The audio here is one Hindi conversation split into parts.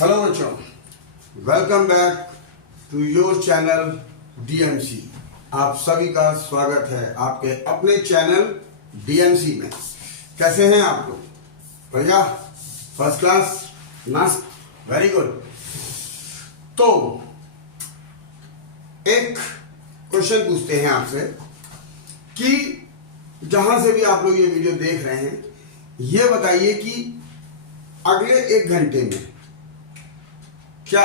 हेलो बच्चों, welcome back to your channel DMC. आप सभी का स्वागत है आपके अपने चैनल डीएमसी में। कैसे हैं आप लोग? बढ़िया, फर्स्ट क्लास, मस्त, वेरी गुड। तो एक क्वेश्चन पूछते हैं आपसे कि जहां से भी आप लोग ये वीडियो देख रहे हैं, ये बताइए कि अगले 1 घंटे में क्या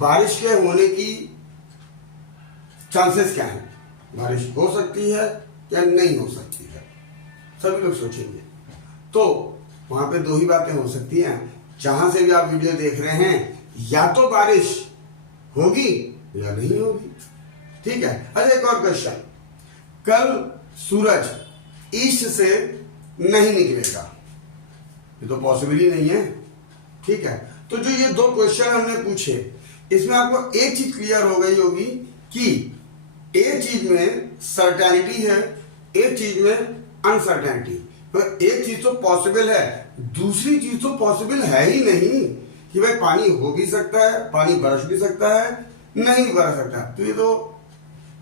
बारिश के होने की चांसेस क्या है? बारिश हो सकती है या नहीं हो सकती है? सभी लोग सोचेंगे। तो वहां पे 2 ही बातें हो सकती हैं। जहां से भी आप वीडियो देख रहे हैं, या तो बारिश होगी या नहीं होगी। ठीक है। अच्छा, एक और क्वेश्चन, कल सूरज ईस्ट से नहीं निकलेगा, ये तो पॉसिबल ही नहीं है। ठीक है। तो जो ये 2 क्वेश्चन हमने पूछे, इसमें आपको एक चीज क्लियर हो गई होगी कि एक चीज में सर्टेनिटी है, एक चीज में अनसर्टेनिटी। तो एक चीज तो पॉसिबल है, दूसरी चीज तो पॉसिबल है ही नहीं कि भाई पानी हो भी सकता है, पानी बरस भी सकता है, नहीं भी बरस सकता। तो ये तो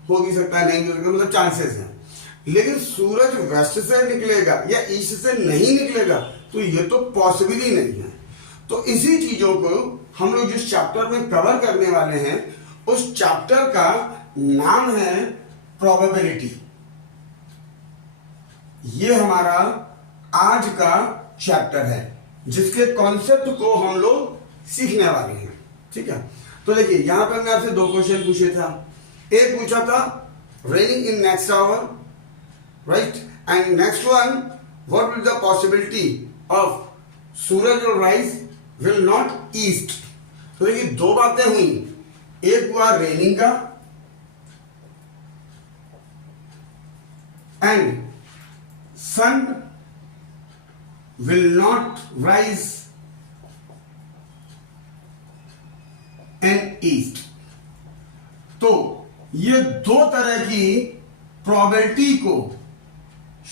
हो भी सकता है, नहीं भी हो सकता, मतलब चांसेस हैं। लेकिन सूरज वेस्ट से निकलेगा या ईस्ट से नहीं निकलेगा, तो ये तो पॉसिबल ही नहीं है। तो इसी चीजों को हम लोग जिस चैप्टर में कवर करने वाले हैं, उस चैप्टर का नाम है प्रोबेबिलिटी। ये हमारा आज का चैप्टर है, जिसके कॉन्सेप्ट को हम लोग सीखने वाले हैं। ठीक है। तो देखिए, यहां पर मैं आपसे 2 क्वेश्चन पूछे था। एक पूछा था raining in next hour, right, and next one, what will the possibility of सूरज और राइज विल नॉट ईस्ट। तो देखिए, 2 बातें हुई। एक हुआ रेनिंग का, and sun will not rise in east. तो ये 2 तरह की प्रोबेबिलिटी को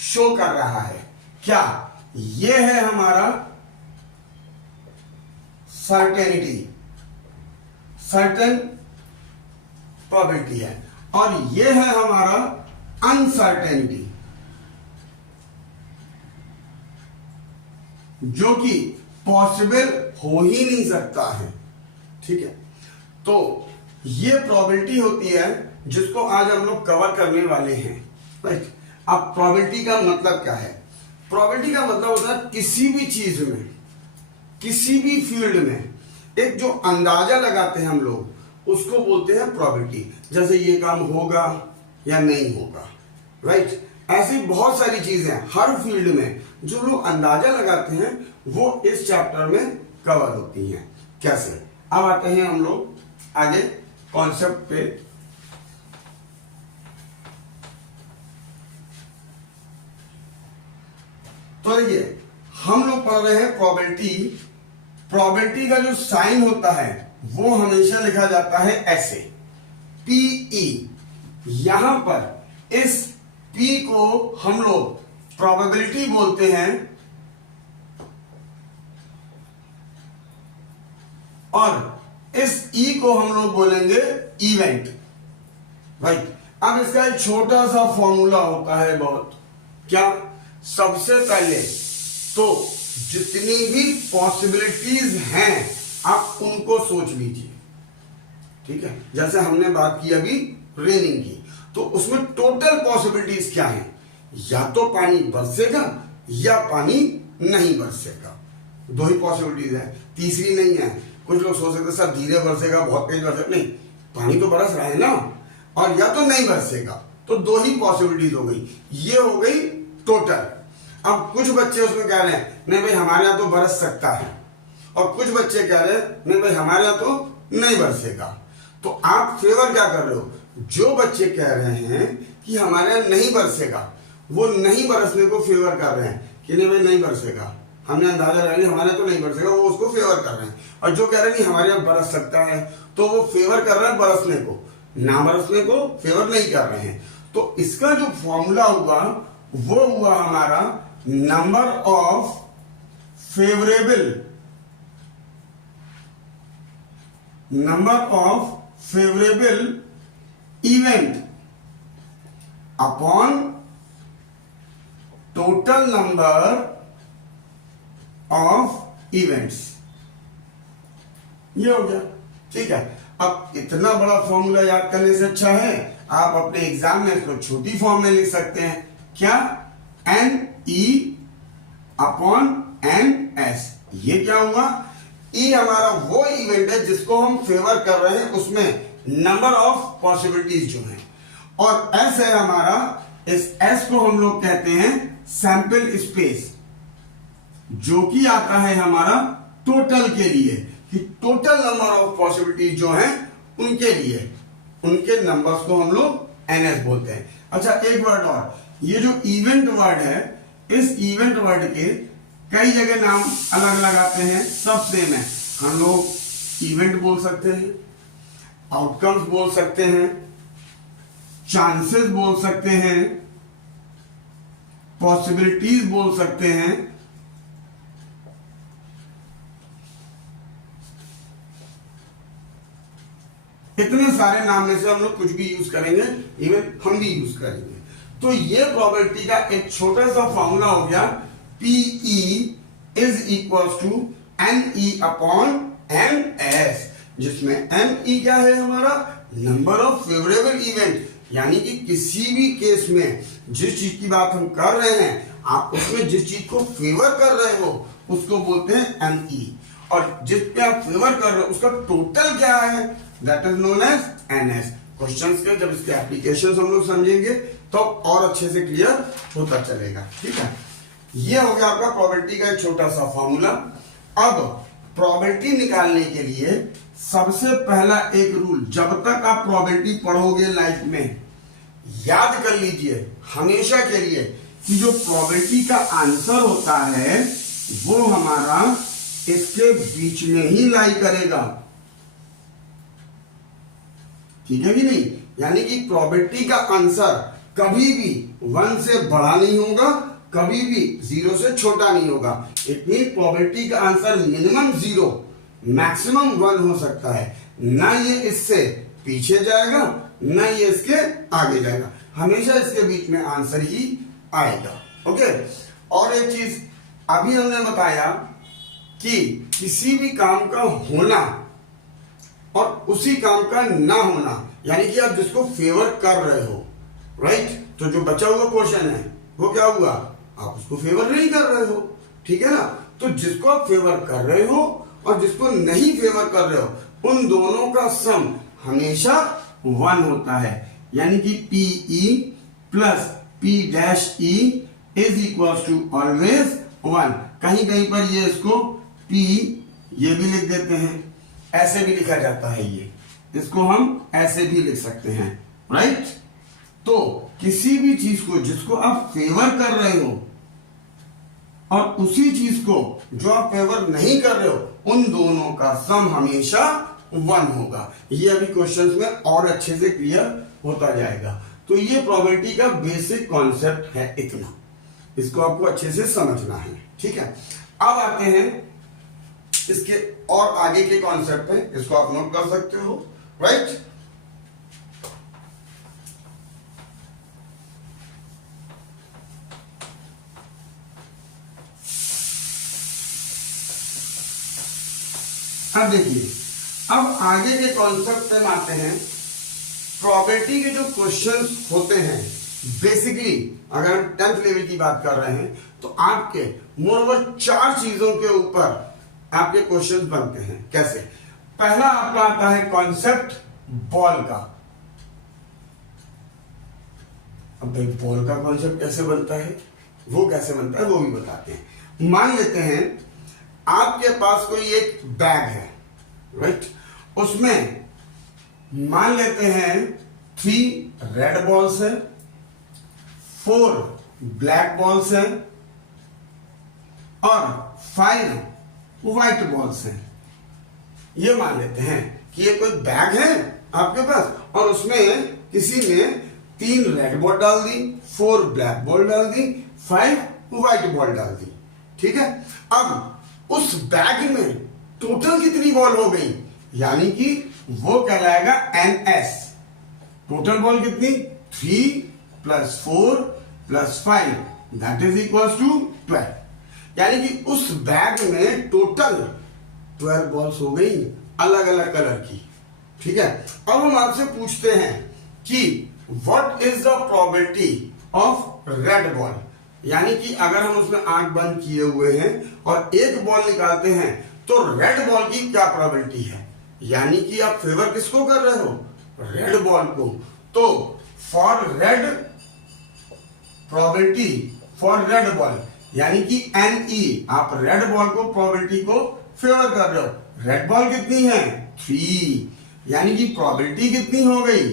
शो कर रहा है। क्या ये है हमारा सर्टेनिटी, सर्टेन प्रोबेबिलिटी है, और ये है हमारा अनसर्टेनिटी, जो कि पॉसिबल हो ही नहीं सकता है। ठीक है। तो ये प्रोबेबिलिटी होती है जिसको आज हम लोग कवर करने वाले हैं, राइट। अब प्रोबेबिलिटी का मतलब क्या है? प्रोबेबिलिटी का मतलब होता है किसी भी चीज में, किसी भी फील्ड में एक जो अंदाजा लगाते हैं हम लोग, उसको बोलते हैं प्रोबेबिलिटी। जैसे ये काम होगा या नहीं होगा, राइट। ऐसी बहुत सारी चीजें हर फील्ड में जो लोग अंदाजा लगाते हैं, वो इस चैप्टर में कवर होती हैं। कैसे? अब आते हैं हम लोग आगे कॉन्सेप्ट पे। तो देखिए, हम लोग पढ़ रहे हैं प्रोबेबिलिटी। प्रोबेबिलिटी का जो साइन होता है वो हमेशा लिखा जाता है ऐसे, PE। यहां पर इस P को हम लोग प्रोबेबिलिटी बोलते हैं, और इस E को हम लोग बोलेंगे इवेंट, राइट। अब इसका एक छोटा सा फॉर्मूला होता है बहुत। क्या? सबसे पहले तो जितनी भी पॉसिबिलिटीज हैं, आप उनको सोच लीजिए। ठीक है। जैसे हमने बात की अभी रेनिंग की, तो उसमें टोटल पॉसिबिलिटीज क्या है? या तो पानी बरसेगा या पानी नहीं बरसेगा। 2 ही पॉसिबिलिटीज है, तीसरी नहीं है। कुछ लोग सोच सकते सर धीरे बरसेगा, बहुत तेज बरसेगा। नहीं, पानी तो बरस रहा है ना, और या तो नहीं बरसेगा। तो 2 ही पॉसिबिलिटीज हो गई। ये हो गई टोटल। अब कुछ बच्चे उसमें कह रहे हैं नहीं भाई हमारे यहां तो बरस सकता है, और कुछ बच्चे कह रहे हैं नहीं भाई हमारे यहां तो नहीं बरसेगा। तो आप फेवर क्या कर रहे हो? जो बच्चे कह रहे हैं कि हमारे यहां नहीं बरसेगा, वो नहीं बरसने को फेवर कर रहे हैं कि नहीं भाई नहीं बरसेगा, हमने अंदाजा लगा लिया हमारे यहां तो नहीं बरसेगा, वो उसको फेवर कर रहे हैं। और जो कह रहे हैं नहीं हमारे यहां बरस सकता है, तो वो फेवर कर रहे हैं बरसने को, ना बरसने को फेवर नहीं कर रहे हैं। तो इसका जो फॉर्मूला हुआ वो हुआ हमारा number of favourable number of favourable event upon total number of events. ये हो गया, ठीक है। अब इतना बड़ा फॉर्मूला याद करने से अच्छा है आप अपने एग्जाम में इसको छोटी फॉर्म में लिख सकते हैं। क्या? N E upon N S. ये क्या हुआ? ई हमारा वो इवेंट है जिसको हम फेवर कर रहे हैं, उसमें नंबर ऑफ पॉसिबिलिटीज जो हैं, और एस है हमारा, इस एस को हम लोग कहते हैं सैंपल स्पेस, जो कि आता है हमारा टोटल के लिए, कि टोटल नंबर ऑफ पॉसिबिलिटीज जो हैं उनके लिए, उनके नंबर्स को हम लोग एनएस बोलते हैं। अच्छा, एक वर्ड और, ये जो इवेंट वर्ड है, इस इवेंट वर्ड के कई जगह नाम अलग अलग आते हैं, सब सेम है। हम लोग इवेंट बोल सकते हैं, आउटकम्स बोल सकते हैं, चांसेस बोल सकते हैं, पॉसिबिलिटीज बोल सकते हैं, इतने सारे नाम में से हम लोग कुछ भी यूज करेंगे, इवन हम भी यूज करेंगे। तो ये प्रोबेबिलिटी का एक छोटा सा फॉर्मूला हो गया, PE is equal to NE upon MS, जिसमें NE क्या है हमारा? नंबर ऑफ फेवरेबल इवेंट, यानी कि किसी भी केस में जिस चीज की बात हम कर रहे हैं, आप उसमें जिस चीज को फेवर कर रहे हो उसको बोलते हैं NE, और जिस पे आप फेवर कर रहे हो उसका टोटल क्या है, that is known as NS। Questions के जब इसके एप्लीकेशंस हम लोग समझेंगे तो और अच्छे से क्लियर होता चलेगा, ठीक है। ये हो गया आपका प्रोबेबिलिटी का एक छोटा सा फॉर्मूला। अब प्रोबेबिलिटी निकालने के लिए सबसे पहला एक रूल, जब तक आप प्रोबेबिलिटी पढ़ोगे लाइफ में, याद कर लीजिए हमेशा के लिए कि जो प्रोबेबिलिटी का आंसर होता है वो हमारा इसके बीच में ही लाई करेगा, ठीक है कि नहीं? यानी कि प्रोबेबिलिटी का आंसर कभी भी 1 से बड़ा नहीं होगा, कभी भी 0 से छोटा नहीं होगा। इट मीन प्रोबेबिलिटी का आंसर मिनिमम 0, मैक्सिमम 1 हो सकता है। ना ये इससे पीछे जाएगा, ना ये इसके आगे जाएगा, हमेशा इसके बीच में आंसर ही आएगा। ओके, और एक चीज अभी हमने बताया कि किसी भी काम का होना और उसी काम का ना होना, यानी कि आप जिसको फेवर कर रहे हो, राइट, तो जो बचा हुआ पोर्शन है वो क्या हुआ? आप उसको फेवर नहीं कर रहे हो, ठीक है ना। तो जिसको आप फेवर कर रहे हो और जिसको नहीं फेवर कर रहे हो, उन दोनों का सम हमेशा 1 होता है, यानी कि PE plus P' E is equal to always 1। कहीं कहीं पर ये इसको P ये भी लिख देते हैं, ऐसे भी लिखा जाता है, ये इसको हम ऐसे भी लिख सकते हैं, राइट। तो किसी भी चीज को जिसको आप फेवर कर रहे हो और उसी चीज को जो आप फेवर नहीं कर रहे हो, उन दोनों का सम हमेशा 1 होगा। ये अभी क्वेश्चंस में और अच्छे से क्लियर होता जाएगा। तो ये प्रोबेबिलिटी का बेसिक कॉन्सेप्ट है, इतना इसको आपको अच्छे से समझना है, ठीक है। अब आते हैं इसके और आगे के कॉन्सेप्ट है, इसको आप नोट कर सकते हो, राइट। अब देखिए, अब आगे के कॉन्सेप्ट में आते हैं। प्रोबेबिलिटी के जो क्वेश्चंस होते हैं, बेसिकली अगर हम 10th लेवल की बात कर रहे हैं तो आपके मोरओवर 4 चीजों के ऊपर आपके क्वेश्चंस बनते हैं। कैसे? पहला आपका आता है कॉन्सेप्ट बॉल का। अब भाई बॉल का कॉन्सेप्ट कैसे बनता है, वो कैसे बनता है वो भी बताते हैं। मान लेते हैं आपके पास कोई एक बैग है, राइट, उसमें मान लेते हैं 3 रेड बॉल्स है, 4 ब्लैक बॉल्स है और 5 व्हाइट बॉल्स हैं। ये मान लेते हैं कि ये कोई बैग है आपके पास और उसमें किसी ने 3 रेड बॉल डाल दी, 4 ब्लैक बॉल डाल दी, 5 व्हाइट बॉल डाल दी, ठीक है। अब उस बैग में टोटल कितनी बॉल हो गई, यानी कि वो कहलाएगा NS। टोटल बॉल कितनी 3 + 4 + 5 दैट इज इक्वल टू 12। यानी कि उस बैग में टोटल 12 बॉल्स हो गई अलग अलग कलर की। ठीक है, अब हम आपसे पूछते हैं कि what is the probability of red ball. यानी कि अगर हम उसमें आंख बंद किए हुए हैं और एक बॉल निकालते हैं तो रेड बॉल की क्या प्रोबेबिलिटी है। यानी कि आप फेवर किसको कर रहे हो, रेड बॉल को। तो for red probability for red ball यानी कि NE, आप रेड बॉल को प्रोबेबिलिटी को फेवर कर रहे हो। रेड बॉल कितनी है 3, यानी कि प्रोबेबिलिटी कितनी हो गई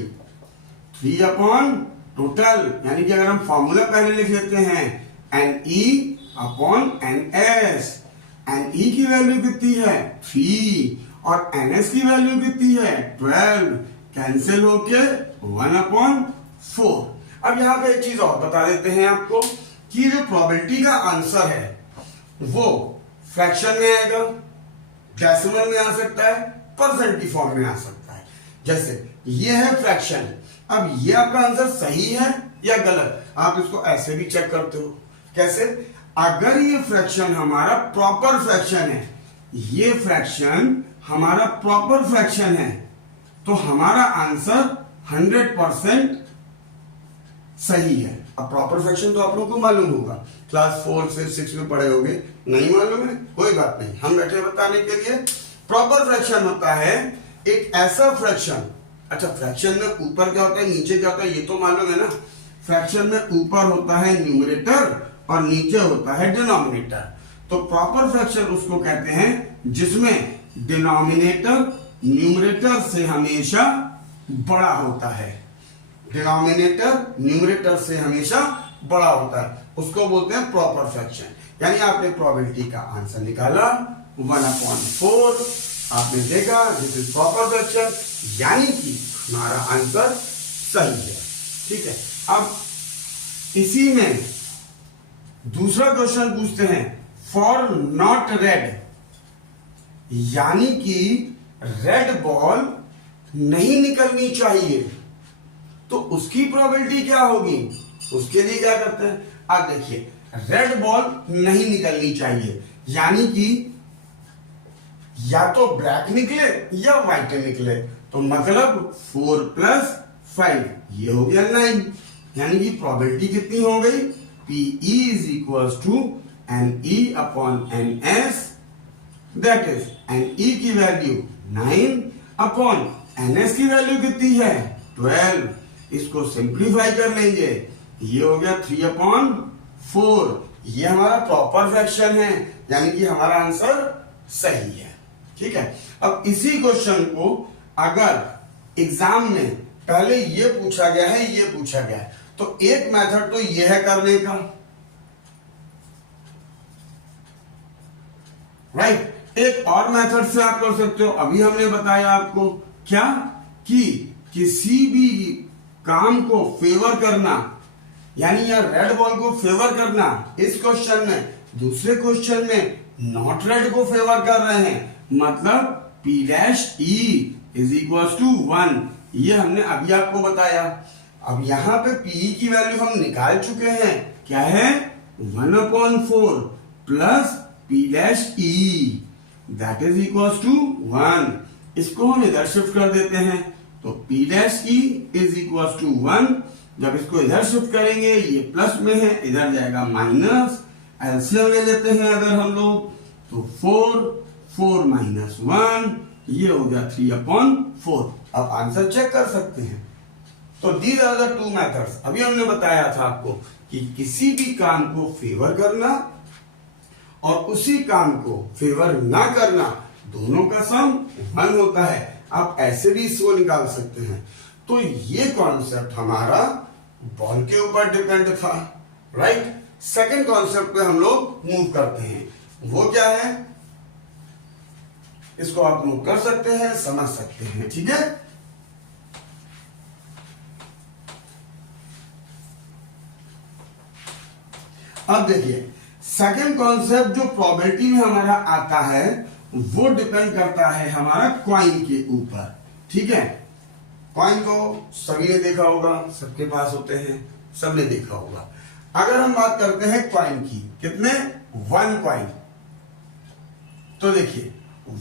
3 अपॉन टोटल। यानी कि अगर हम फॉर्मूला पहले लिख लेते हैं NE अपॉन NS। NE की वैल्यू कितनी है 3 और NS की वैल्यू कितनी है 12, कैंसिल होके 1/4। अब यहां पे एक चीज और बता देते हैं आपको कि जो प्रोबेबिलिटी का आंसर है वो फ्रैक्शन में आएगा, डेसिमल में आ सकता है, परसेंट की फॉर्म में आ सकता है। जैसे ये है फ्रैक्शन, अब ये आपका आंसर सही है या गलत, आप इसको ऐसे भी चेक करते हो। कैसे, अगर ये फ्रैक्शन हमारा प्रॉपर फ्रैक्शन है, ये फ्रैक्शन हमारा प्रॉपर फ्रैक्शन है, तो हमारा आंसर 100% सही है। अब प्रॉपर फ्रैक्शन तो आप लोगों को मालूम होगा, क्लास 4 से 6 में पढ़े होंगे। नहीं मालूम है कोई बात नहीं, हम बैठे बताने के लिए। प्रॉपर फ्रैक्शन होता है एक ऐसा फ्रैक्शन, अच्छा फ्रैक्शन में ऊपर क्या होता है नीचे क्या होता है ये तो मालूम है ना। फ्रैक्शन में ऊपर होता है न्यूमरेटर और नीचे होता है डिनोमिनेटर। तो प्रॉपर फ्रैक्शन उसको कहते हैं जिसमें डिनोमिनेटर न्यूमरेटर से हमेशा बड़ा होता है। डिनोमिनेटर न्यूमरेटर से हमेशा बड़ा होता है, उसको बोलते हैं प्रॉपर फ्रैक्शन। यानी आपने प्रोबेबिलिटी का आंसर निकाला 1/4, आपने देखा दिस इज प्रॉपर फ्रैक्शन, यानी कि हमारा आंसर सही है। ठीक है, अब इसी में दूसरा क्वेश्चन पूछते हैं फॉर नॉट रेड, यानी कि रेड बॉल नहीं निकलनी चाहिए, तो उसकी प्रोबेबिलिटी क्या होगी। उसके लिए क्या करते हैं, अब देखिए रेड बॉल नहीं निकलनी चाहिए, यानी कि या तो ब्लैक निकले या व्हाइट निकले, तो मतलब 4 + 5 ये हो गया 9। यानी कि प्रोबेबिलिटी कितनी हो गई PE = NE upon NS, that is NE की वैल्यू 9 अपॉन NS की वैल्यू कितनी है 12। इसको सिंप्लीफाई कर लेंगे, ये हो गया 3/4। ये हमारा प्रॉपर फ्रैक्शन है, यानी कि हमारा आंसर सही है। ठीक है, अब इसी क्वेश्चन को अगर एग्जाम में पहले ये पूछा गया है ये पूछा गया है, तो एक मेथड तो ये है करने का, राइट। एक और मेथड से आप कर सकते हो, अभी हमने बताया आपको क्या कि किसी भी काम को फेवर करना, यानी यार रेड बॉल को फेवर करना इस क्वेश्चन में, दूसरे क्वेश्चन में नॉट रेड को फेवर कर रहे हैं, मतलब P' = 1। ये हमने अभी आपको बताया। अब यहां पे P की वैल्यू हम निकाल चुके हैं, क्या है 1/4 plus P' that is equal to 1। इसको हम इधर शिफ्ट कर देते हैं, तो P' = 1। जब इसको इधर शिफ्ट करेंगे ये प्लस में है, इधर जाएगा माइनस, एलसीएम ले लेते हैं अगर हम लोग, तो 4 - 1 ये हो गया 3/4। अब आंसर चेक कर सकते हैं। तो दीज आर द 2 मेथड्स। अभी हमने बताया था आपको कि किसी भी काम को फेवर करना और उसी काम को फेवर ना करना, दोनों का सम 1 होता है। आप ऐसे भी इसको निकाल सकते हैं। तो ये कॉन्सेप्ट हमारा बॉल के ऊपर डिपेंड था, राइट। सेकंड कॉन्सेप्ट पे हम लोग मूव करते हैं, वो क्या है इसको आप नोट कर सकते हैं, समझ सकते हैं, ठीक है। अब देखिए सेकंड कॉन्सेप्ट जो प्रोबेबिलिटी में हमारा आता है वो डिपेंड करता है हमारा कॉइन के ऊपर। ठीक है, कॉइन को सभी ने देखा होगा, सबके पास होते हैं, सबने देखा होगा। अगर हम बात करते हैं कॉइन की, कितने, 1 कॉइन, तो देखिए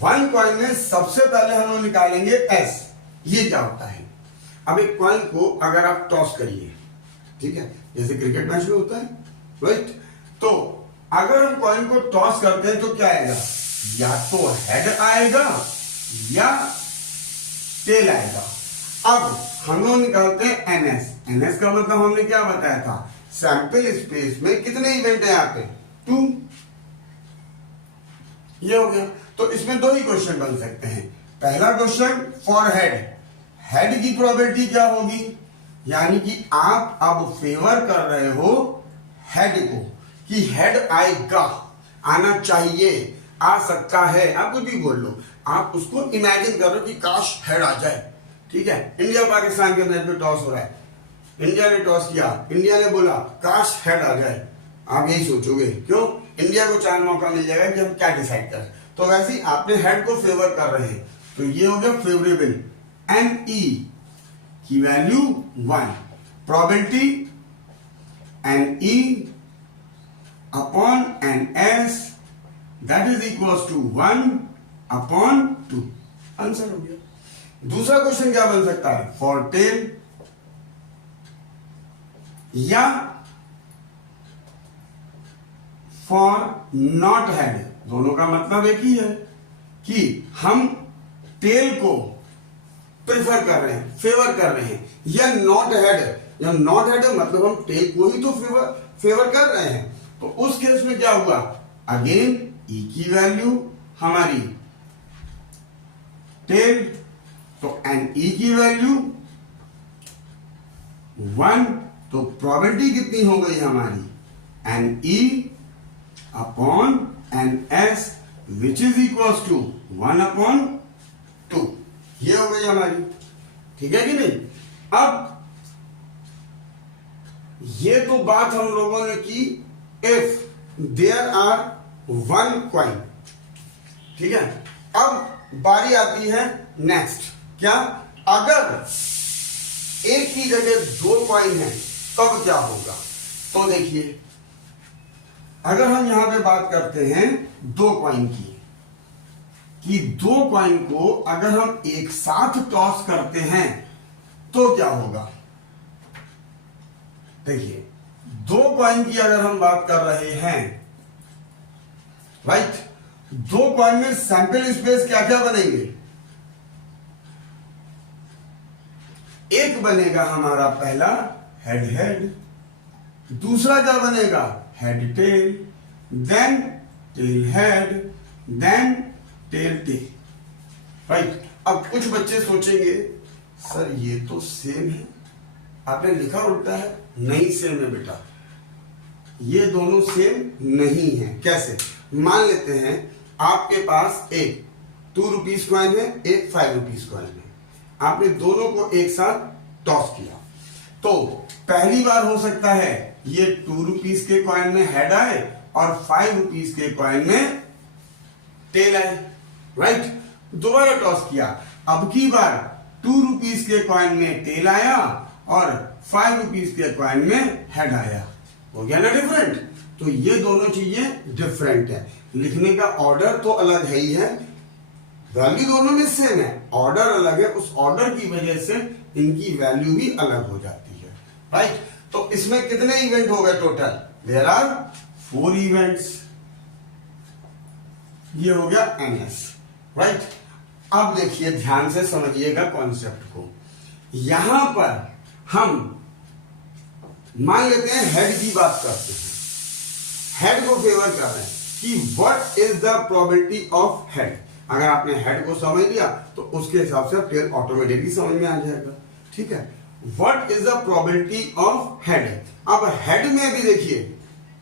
1 कॉइन में सबसे पहले हम लोग निकालेंगे एस। ये क्या होता है, अब एक कॉइन को अगर आप टॉस करिए, ठीक है, जैसे क्रिकेट मैच में होता है, राइट, तो अगर हम कॉइन को टॉस करते हैं तो क्या आएगा, या तो हेड आएगा या टेल आएगा। अब हम लोग निकालते हैं एनएस। एनएस का मतलब हमने क्या बताया था, सैंपल स्पेस में कितने इवेंट है यहाँ पे, 2। ये हो गया। तो इसमें 2 ही क्वेश्चन बन सकते हैं। पहला क्वेश्चन फॉर हेड, हेड की प्रोबेबिलिटी क्या होगी, यानी कि आप अब फेवर कर रहे हो हेड को, कि हेड आएगा, आना चाहिए, आ सकता है, आप कुछ भी बोल लो, आप उसको इमेजिन कर रहे हो कि काश हेड आ जाए। ठीक है, इंडिया पाकिस्तान के मैच में टॉस हो रहा है, इंडिया ने टॉस किया, इंडिया ने बोला काश हेड आ जाए, आप यही सोचोगे, क्यों, इंडिया को 4 मौका मिल जाएगा कि हम क्या डिसाइड करें। तो वैसे ही आपने हेड को फेवर कर रहे हैं, तो ये हो गया फेवरेबल। एन ई की value 1, probability N E upon N S that is equal to 1/2। Answer हो गया। दूसरा क्वेश्चन क्या बन सकता है, for tail or for not head, दोनों का मतलब एक ही है कि हम टेल को प्रेफर कर रहे हैं, फेवर कर रहे हैं, या नॉट हेड, या नॉट हेड मतलब हम टेल को ही तो फेवर कर रहे हैं। तो उस केस में क्या हुआ, अगेन ई की वैल्यू हमारी टेल, तो एन ई की वैल्यू 1, तो प्रोबेबिलिटी कितनी हो गई हमारी, N E upon N S which is equal to 1/2। ये हो गई हमारी। ठीक है कि नहीं। अब ये तो बात हम लोगों ने की इफ देयर आर 1 कॉइन। ठीक है, अब बारी आती है नेक्स्ट, क्या, अगर एक की जगह 2 कॉइन है तब क्या होगा। तो देखिए, अगर हम यहां पे बात करते हैं 2 कॉइन की, कि 2 कॉइन को अगर हम एक साथ टॉस करते हैं तो क्या होगा। देखिए 2 कॉइन की अगर हम बात कर रहे हैं, राइट, 2 कॉइन में सैंपल स्पेस क्या क्या बनेंगे, एक बनेगा हमारा पहला हेड हेड, दूसरा क्या बनेगा, head tail, then tail head, then tail tail, right. अब कुछ बच्चे सोचेंगे सर ये तो सेम है, आपने लिखा उल्टा है। नहीं सेम है बेटा, ये दोनों सेम नहीं है। कैसे, मान लेते हैं आपके पास एक 2 रुपीज कॉइन है, एक 5 रुपीज कॉइन है, आपने दोनों को एक साथ टॉस किया, तो पहली बार हो सकता है ये 2 रुपीज के कॉइन में हेड आए और 5 रुपीज के कॉइन में टेल आए, राइट। दोबारा टॉस किया, अब की बार 2 रुपीज के कॉइन में टेल आया और 5 रुपीज के कॉइन में हेड आया, हो गया ना डिफरेंट। तो ये दोनों चीजें डिफरेंट है, लिखने का ऑर्डर तो अलग है ही है, वैल्यू दोनों में सेम है, ऑर्डर अलग है, उस ऑर्डर की वजह से इनकी वैल्यू भी अलग हो जाती है, राइट। तो इसमें कितने इवेंट हो गए टोटल, देयर आर 4 इवेंट्स, ये हो गया एनएस, राइट। अब देखिए ध्यान से समझिएगा कॉन्सेप्ट को। यहां पर हम मान लेते हैं हेड की बात करते हैं, हेड को फेवर कर रहे हैं कि what is the probability of head. अगर आपने हेड को समझ लिया तो उसके हिसाब से टेल ऑटोमेटिकली समझ में आ जाएगा, ठीक है। What is the probability of head. अब हेड में भी देखिए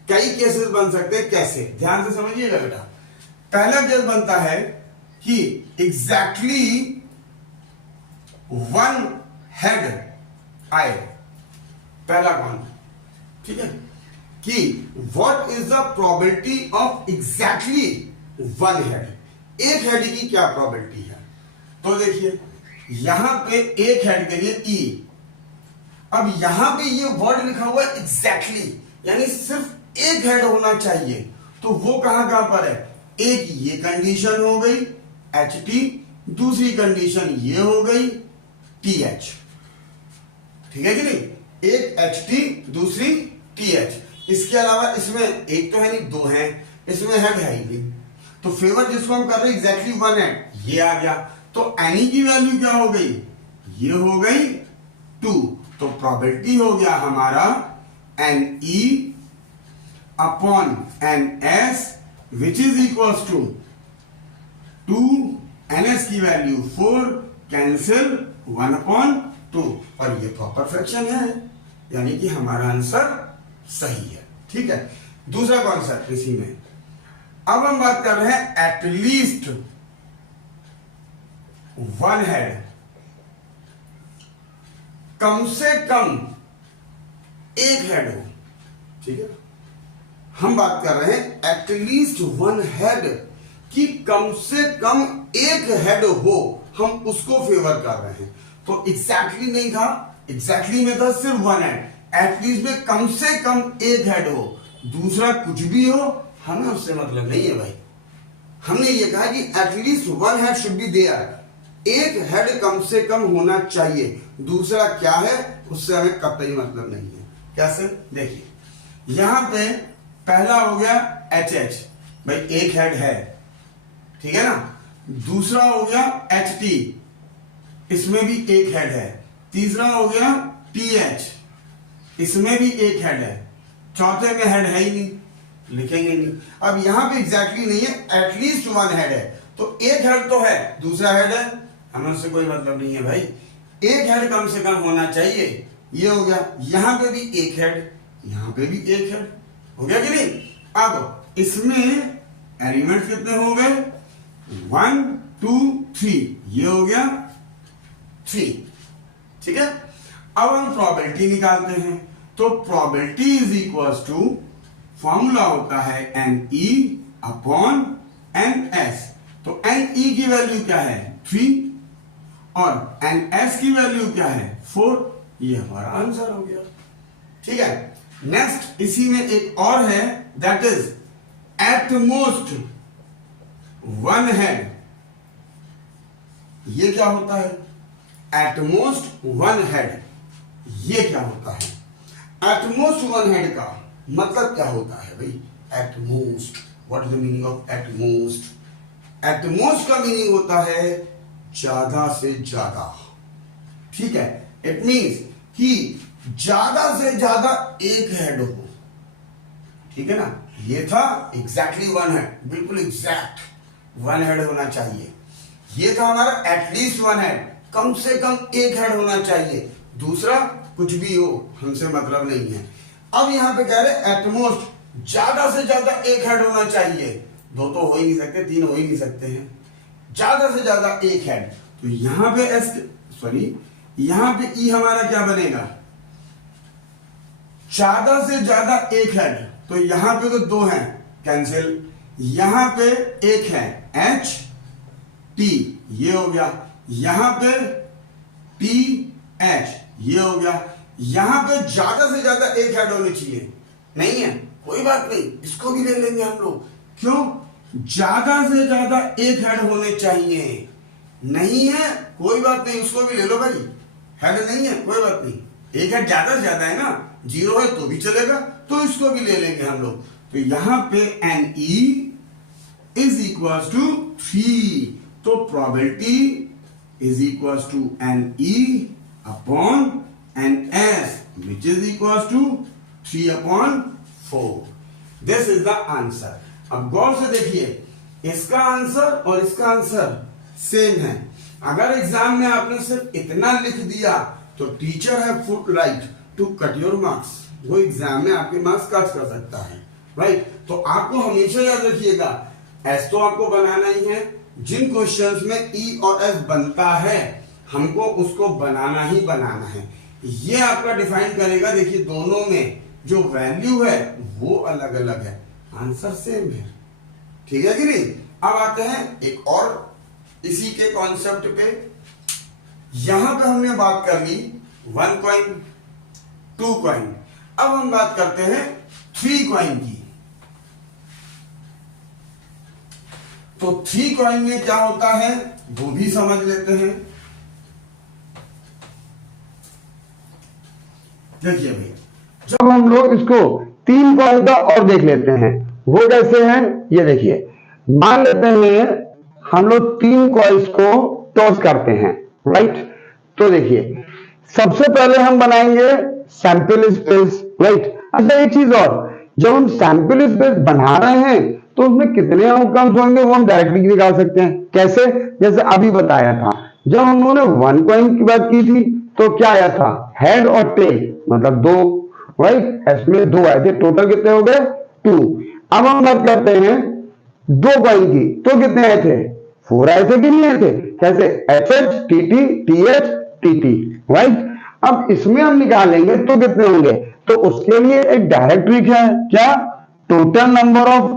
कई केसेस बन सकते हैं, कैसे, ध्यान से समझिएगा बेटा। पहला केस बनता है कि एग्जैक्टली 1 हेड आए, पहला कौन, ठीक है, कि what is the probability of exactly 1 head. एक हेड की क्या प्रोबेबिलिटी है। तो देखिए यहां पे एक हेड के लिए ई, अब यहां पे ये वर्ड लिखा हुआ है एग्जैक्टली, यानी सिर्फ एक हेड होना चाहिए, तो वो कहां पर है, एक ये कंडीशन हो गई एच टी, दूसरी कंडीशन ये हो गई टी एच, ठीक है कि नहीं, एक एच टी दूसरी टी एच। इसके अलावा इसमें एक तो है नहीं, दो है, इसमें हेड है ही नहीं, तो फेवर जिसको हम कर रहे हैं एग्जैक्टली वन हेड, ये आ गया, तो एनी की वैल्यू क्या हो गई, ये हो गई 2, तो प्रोबेबिलिटी हो गया हमारा N E upon N S which is equal to 2, N S की वैल्यू 4, कैंसिल 1/2, और ये प्रॉपर फ्रैक्शन है, यानी कि हमारा आंसर सही है। ठीक है, दूसरा कॉन्सेप्ट इसी में, अब हम बात कर रहे हैं एटलीस्ट वन हेड, कम से कम एक हेड हो, ठीक है, हम बात कर रहे हैं एटलीस्ट वन हेड कि कम से कम एक हेड हो, हम उसको फेवर कर रहे हैं। तो एग्जैक्टली नहीं था, एग्जैक्टली में था सिर्फ वन हेड, एटलीस्ट में कम से कम एक हेड हो, दूसरा कुछ भी हो हमें उससे मतलब नहीं है भाई। हमने ये कहा कि at least one head should be there, एक हेड कम से कम होना चाहिए, दूसरा क्या है उससे हमें कतई मतलब नहीं है। कैसे, देखिए यहां पे पहला हो गया एच एच, भाई एक हेड है, ठीक है ना, दूसरा हो गया एच टी, इसमें भी एक हेड है, तीसरा हो गया टी एच, इसमें भी एक हेड है, चौथे में हेड है ही नहीं, लिखेंगे नहीं। अब यहां पे एग्जैक्टली नहीं है, एटलीस्ट वन हेड है, तो एक हेड तो है, दूसरा हेड है, हमें उससे कोई मतलब नहीं है भाई, एक हेड कम से कम होना चाहिए, ये हो गया, यहां पे भी एक हेड, यहां पे भी एक हेड, हो गया कि नहीं। अब इसमें एलिमेंट कितने हो गए, 1 2 3, ये हो गया 3, ठीक है। अब हम प्रोबेबिलिटी निकालते हैं, तो probability is equal to, formula होता है N E upon N S, तो एन ई की वैल्यू क्या है 3 और एन एस की वैल्यू क्या है 4, ये हमारा आंसर हो गया। ठीक है, नेक्स्ट इसी में एक और है, that is at most one head, ये क्या होता है, एट मोस्ट वन हेड, ये क्या होता है, एट मोस्ट वन हेड का मतलब क्या होता है भाई, at most, what is the meaning of at most, at most का मीनिंग होता है ज्यादा से ज्यादा, ठीक है, इट मीन्स कि ज्यादा से ज्यादा एक हेड हो, ठीक है ना, ये था एग्जैक्टली वन हेड, बिल्कुल एग्जैक्ट वन हेड होना चाहिए, ये था हमारा एटलीस्ट वन हेड, कम से कम एक हेड होना चाहिए, दूसरा कुछ भी हो हमसे मतलब नहीं है। अब यहां पे कह रहे एटमोस्ट ज्यादा से ज्यादा एक हेड होना चाहिए, दो तो हो ही नहीं सकते, तीन हो ही नहीं सकते हैं, ज्यादा से ज्यादा एक हेड, तो यहां पे एस, सॉरी यहां पे ई हमारा क्या बनेगा, ज्यादा से ज्यादा एक हेड, तो यहां पे तो दो हैं, कैंसिल, यहां पे एक है एच टी, ये हो गया, यहां पे टी एच, ये हो गया, यहां पे ज्यादा से ज्यादा एक हेड होनी चाहिए, नहीं है कोई बात नहीं, इसको भी ले लेंगे हम लोग, क्यों, ज्यादा से ज्यादा एक हेड होने चाहिए, नहीं है कोई बात नहीं, उसको भी ले लो भाई, हेड नहीं है कोई बात नहीं, एक हेड ज्यादा से ज्यादा है ना, जीरो है तो भी चलेगा, तो इसको भी ले लेंगे हम लोग, तो यहां पे N E is equal to 3, तो probability is equal to N E upon N S which is equal to 3/4, this is the answer. अब गौर से देखिए, इसका आंसर और इसका आंसर सेम है, अगर एग्जाम में आपने सिर्फ इतना लिख दिया तो टीचर है full right to cut your marks, वो एग्जाम में आपके मार्क्स कट कर सकता है, राइट। तो आपको हमेशा याद रखिएगा, एस तो आपको बनाना ही है, जिन क्वेश्चंस में ई और एस बनता है हमको उसको बनाना ही बनाना है, ये आपका डिफाइन करेगा। देखिए दोनों में जो वैल्यू है वो अलग अलग है, आंसर सेम है, ठीक है कि नहीं। अब आते हैं एक और इसी के कॉन्सेप्ट पे। यहां पे हमने बात कर ली 1 कॉइन 2 कॉइन, अब हम बात करते हैं 3 कॉइन की। तो 3 कॉइन में क्या होता है वो भी समझ लेते हैं। देखिए भैया, जब हम लोग इसको 3 कॉइन का और देख लेते हैं, वो कैसे हैं ये देखिए। मान लेते हैं हम लोग 3 कॉइन्स को टॉस करते हैं, राइट। तो देखिए सबसे पहले हम बनाएंगे सैंपल स्पेस, राइट। अच्छा एक चीज और, जब हम सैंपल स्पेस बना रहे हैं तो उसमें कितने आउटकम्स होंगे वो हम डायरेक्टली निकाल सकते हैं। कैसे? जैसे अभी बताया था, जब हम लोगों ने 1 कॉइन की बात की थी तो क्या आया था, हेड और टेल, मतलब 2, राइट। इसमें 2 आए थे, टोटल कितने हो गए 2। अब हम बात करते हैं 2 कॉइन की, तो कितने आए थे, 4 आए थे कि नहीं आए थे। कैसे? HH TT TH TT, right. अब इसमें हम निकालेंगे तो कितने होंगे, तो उसके लिए एक डायरेक्ट ट्रिक है, क्या, टोटल नंबर ऑफ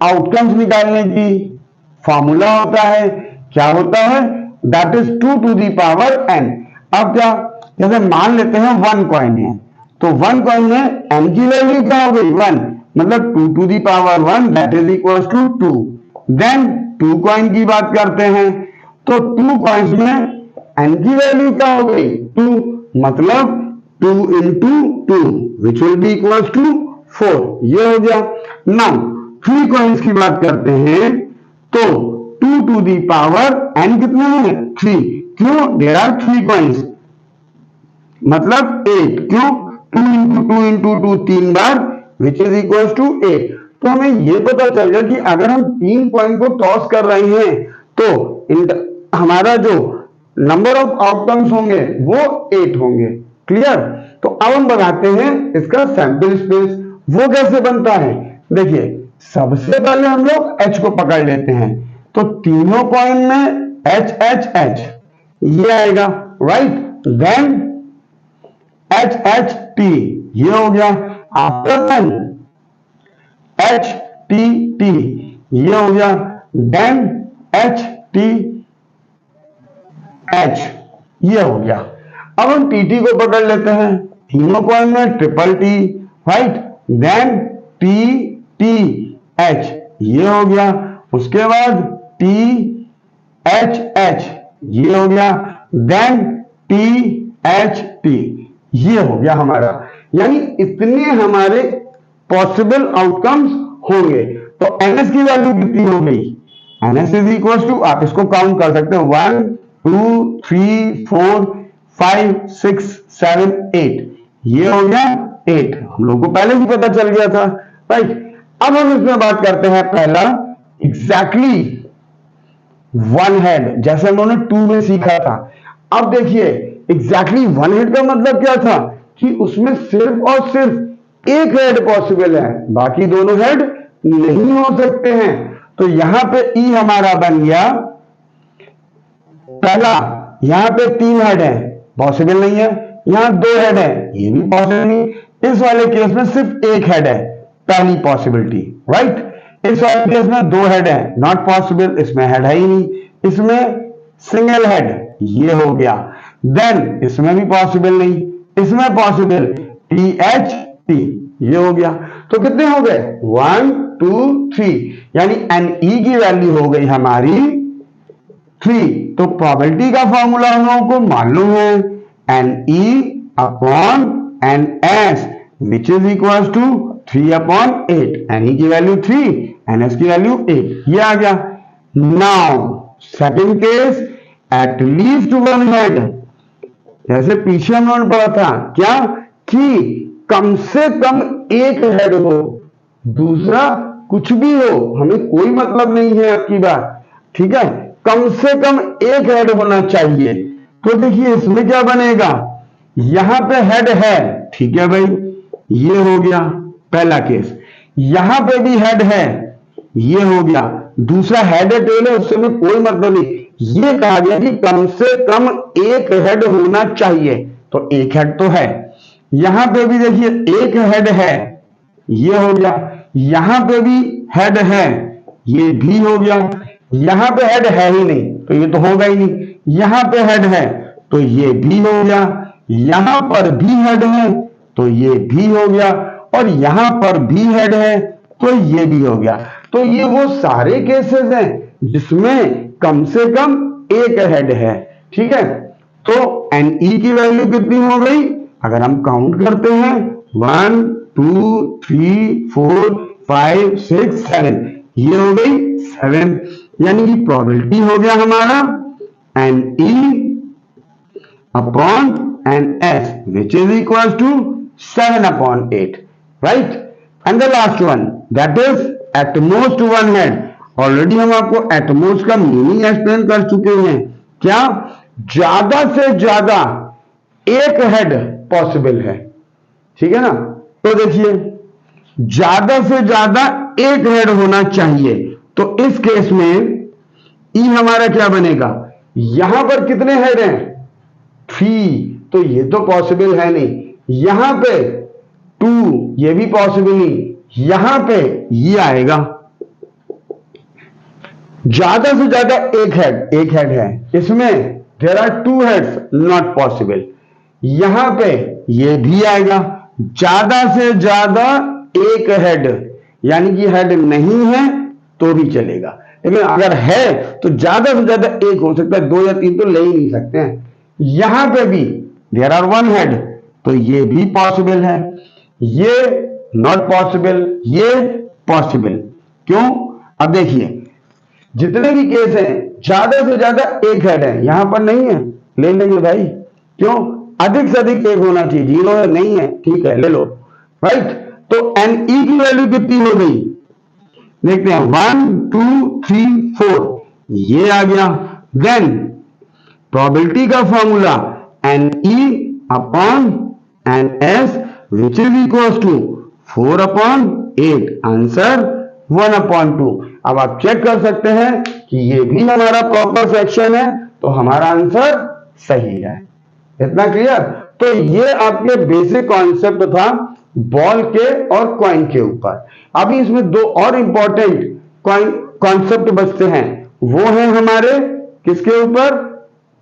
आउटकम्स निकालने की फॉर्मूला होता है, क्या होता है, that is 2 to the power n। अब क्या, जैसे मान लेते हैं 1 कॉइन है, तो 1 कॉइन में n की वैल्यू क्या हो गई 1, मतलब 2 to the power 1 that is equal to 2। Then 2 coin की बात करते हैं, तो 2 कॉइन्स में n की वैल्यू क्या हो गई 2, मतलब 2 into 2 which will be equal to 4, ये हो गया। नाउ 3 कॉइन्स की बात करते हैं, तो 2 to the power n कितने हैं 3, क्यों, देयर आर 3 कॉइन्स, मतलब 8, क्यों, 2 into 2 into 2 3 बार विच इज इक्वल टू 8। तो हमें ये पता चल गया कि अगर हम 3 कॉइन को टॉस कर रहे हैं तो हमारा जो नंबर ऑफ आउटकम्स होंगे वो 8 होंगे। क्लियर? तो अब हम बनाते हैं इसका सैंपल स्पेस। वो कैसे बनता है, देखिए सबसे पहले हम लोग h को पकड़ लेते हैं, तो तीनों कॉइन में h h h ये आएगा, right. Then h h t ये हो गया, after then h t t ये हो गया, देन h t h ये हो गया। अब हम tt को पकड़ लेते हैं, तीनों कॉइन में triple t, right. Then t t h ये हो गया, उसके बाद t h h ये हो गया, देन t h t ये हो गया हमारा। यानी इतने हमारे पॉसिबल आउटकम्स होंगे। तो ns की वैल्यू कितनी हो गई, ns इज इक्वल टू, आप इसको काउंट कर सकते हैं 1 2 3 4 5 6 7 8, ये हो गया 8, हम लोग को पहले ही पता चल गया था, राइट। अब हम इसमें बात करते हैं पहला एग्जैक्टली 1 हेड, जैसे हम लोगों ने 2 में सीखा था। अब देखिए एग्जैक्टली 1 हेड का मतलब क्या था कि उसमें सिर्फ और सिर्फ एक हेड पॉसिबल है, बाकी दोनों हेड नहीं हो सकते हैं। तो यहां पे ई हमारा बन गया पहला, यहां पे 3 हेड है, पॉसिबल नहीं है। यहां 2 हेड है, ये भी पॉसिबल नहीं। इस वाले केस में सिर्फ एक हेड है, पहली पॉसिबिलिटी, राइट। इस वाले केस में 2 हेड है, नॉट पॉसिबल, इसमें हेड है ही नहीं। इसमें सिंगल हेड, ये हो गया। देन इसमें भी पॉसिबल नहीं, इसमें पॉसिबल टी एच टी, ये हो गया। तो कितने हो गए 1 2 3, यानी एन ई की वैल्यू हो गई हमारी 3। तो प्रोबेबिलिटी का फॉर्मूला हम लोगों को मालूम है, N E upon N S which is equal to 3 upon 8, N E की वैल्यू 3, एन एस की वैल्यू 8, ये आ गया। Now second case, at least 1 head, जैसे पीछे हम लोगों ने पढ़ा था क्या, कि कम से कम एक हेड हो, दूसरा कुछ भी हो, हमें कोई मतलब नहीं है आपकी बात, ठीक है, कम से कम एक हेड होना चाहिए। तो देखिए इसमें क्या बनेगा, यहां पे हेड है, ठीक है भाई, ये हो गया पहला केस। यहां पे भी हेड है, ये हो गया। दूसरा हेड है टेल है, उससे में कोई मतलब नहीं। ये कहा गया कि कम से कम एक हेड होना चाहिए, तो एक हेड तो है। यहां पे भी देखिए एक हेड है, ये हो गया। यहां पे भी हेड है, ये भी हो गया। यहां पे हेड है ही नहीं तो ये तो होगा ही नहीं। यहां पे हेड है तो ये भी हो गया। यहां पर भी हेड है तो ये भी हो गया। और यहां पर भी हेड है तो ये भी हो गया। तो ये वो सारे केसेस हैं जिसमें कम से कम एक हेड है। ठीक है, तो NE की वैल्यू कितनी हो गई? अगर हम काउंट करते हैं 1 2 3 4 5 6 7, ये हो गई 7, यानी कि प्रोबेबिलिटी हो गया हमारा NE upon NS which is equals to 7/8, right? And the last one, that is at most one head. Already हम आपको at most का मीनिंग एक्सप्लेन कर चुके हैं। क्या? ज्यादा से ज्यादा एक हेड पॉसिबल है। ठीक है ना? तो देखिए, ज्यादा से ज्यादा एक हेड होना चाहिए। तो इस केस में ई हमारा क्या बनेगा? यहां पर कितने हेड हैं? 3, तो ये तो पॉसिबल है नहीं। यहां पे 2, ये भी पॉसिबल नहीं। यहां पे ये आएगा। ज्यादा से ज्यादा एक हेड है, इसमें there are 2 heads, not possible. यहां पे ये भी आएगा। ज्यादा से ज्यादा एक हेड, यानी कि हेड नहीं है तो भी चलेगा, लेकिन अगर है तो ज्यादा से ज्यादा एक हो सकता है, 2 या 3 तो ले ही नहीं सकते हैं। यहां पे भी देयर आर 1 हेड, तो ये भी पॉसिबल है। ये नॉट पॉसिबल, ये पॉसिबल। क्यों? अब देखिए, जितने भी केस हैं ज्यादा से ज्यादा एक हेड है, यहां पर नहीं है, ले लेंगे भाई। क्यों? अधिक से अधिक एक होना चाहिए। 0 है, नहीं है, ठीक है, ले लो, राइट? तो NE की वैल्यू कितनी हो गई? देखते हैं, 1 2 3 4, ये आ गया। देन प्रोबेबिलिटी का formula NE upon NS which is equals to 4/8, answer 1/2। अब आप चेक कर सकते हैं कि ये भी हमारा प्रॉपर फ्रैक्शन है, तो हमारा आंसर सही है। इतना क्लियर? तो ये आपके बेसिक कॉन्सेप्ट था बॉल के और कॉइन के ऊपर। अभी इसमें 2 और इंपॉर्टेंट कॉन्सेप्ट बचते हैं, वो है हमारे किसके ऊपर?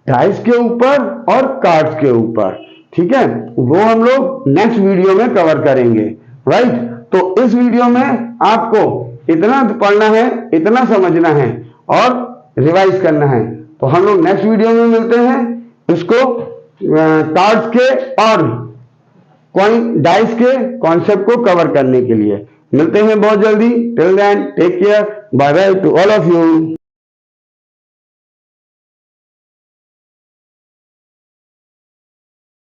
डाइस के ऊपर और कार्ड्स के ऊपर। ठीक है, वो हम लोग नेक्स्ट वीडियो में कवर करेंगे, राइट? तो इस वीडियो में आपको इतना पढ़ना है, इतना समझना है और रिवाइज करना है। तो हम लोग नेक्स्ट वीडियो में मिलते हैं, इसको कार्ड्स के और कॉइन डाइस के कॉन्सेप्ट को कवर करने के लिए। मिलते हैं बहुत जल्दी। Till then take care, bye bye to all of you.